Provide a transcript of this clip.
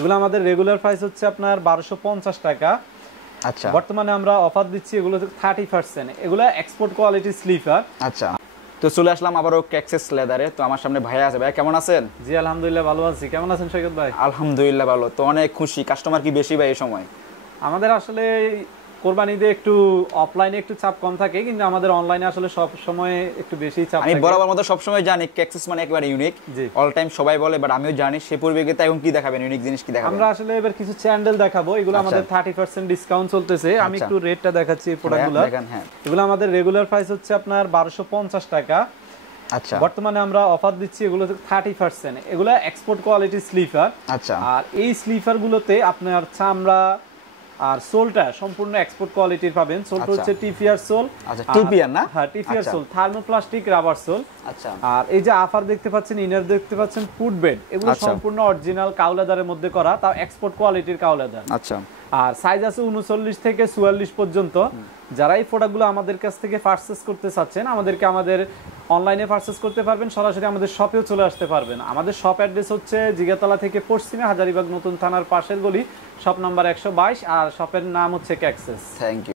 এগুলো আমাদের regular price হচ্ছে আপনার 1250 টাকা। আচ্ছা, বর্তমানে আমরা অফার দিচ্ছি এগুলো 30%। এগুলো এক্সপোর্ট কোয়ালিটি স্লিপার। আচ্ছা। তো চলে আসলাম আবারও ক্যাক্সাস লেদারে। তো আমার সামনে ভাইয়া আছে। ভাই কেমন আছেন? জি আলহামদুলিল্লাহ ভালো আছি। কেমন আছেন সৈকত ভাই? আলহামদুলিল্লাহ ভালো। তো অনেক খুশি। কাস্টমার কি বেশি ভাই এই সময়? আমাদের আসলে কোরবানিতে একটু অফলাইনে একটু চাপ কম থাকে, কিন্তু আমাদের অনলাইনে আসলে সব সময় একটু বেশি চাপ আমি থাকে। বরাবর মতো সবসময় জানি ক্যাক্সাস মানে একবারে ইউনিক, জি। অল টাইম সবাই বলে, বাট আমিও জানি। সে পরিপ্রেক্ষিতে এখন কি দেখাবেন, ইউনিক জিনিস কি দেখাবেন? আমরা আসলে এবার কিছু স্যান্ডেল দেখাবো। এগুলো আচ্ছা। আমাদের 30% ডিসকাউন্ট চলতেছে। আমি আচ্ছা। একটু রেটটা দেখাচ্ছি এই প্রোডাক্টগুলো। দেখেন, হ্যাঁ। এগুলো আমাদের রেগুলার প্রাইস হচ্ছে আপনার 1250 টাকা। আচ্ছা, বর্তমানে আমরা অফার দিচ্ছি এগুলো 30%। এগুলো এক্সপোর্ট কোয়ালিটি স্লিপার। আচ্ছা, আর এই স্লিপার গুলোতে আপনার চামড়া আর সোলটা সম্পূর্ণ এক্সপোর্ট কোয়ালিটির পাবেন। সোলটা আচ্ছা। হচ্ছে টিপিআর সোল। আচ্ছা, টিপিআর না? হ্যাঁ, টিপিআর আচ্ছা। Sole, thermoplastic rubber sole. আচ্ছা, আর এই যে আফার দেখতে পাচ্ছেন, ইনার দেখতে পাচ্ছেন, ফুট বেড, এগুলো আচ্ছা। সম্পূর্ণ অরিজিনাল কাউ লেদারের মধ্যে করা, তাও এক্সপোর্ট কোয়ালিটির কাউ লেদার। আচ্ছা, আর সাইজ আছে 39 থেকে 44 পর্যন্ত। যারা এই প্রোডাক্টগুলো আমাদের কাছ থেকে পারচেজ করতে চাচ্ছেন, আমাদের অনলাইনে পারচেজ করতে পারবেন, সরাসরি আমাদের শপেও চলে আসতে পারবেন। আমাদের শপ অ্যাড্রেস হচ্ছে জিগাতলা থেকে পশ্চিমে হাজারীবাগ নতুন থানার পাশের গলি, শপ নাম্বার 122, আর শপের নাম হচ্ছে ক্যাক্সাস। Thank you.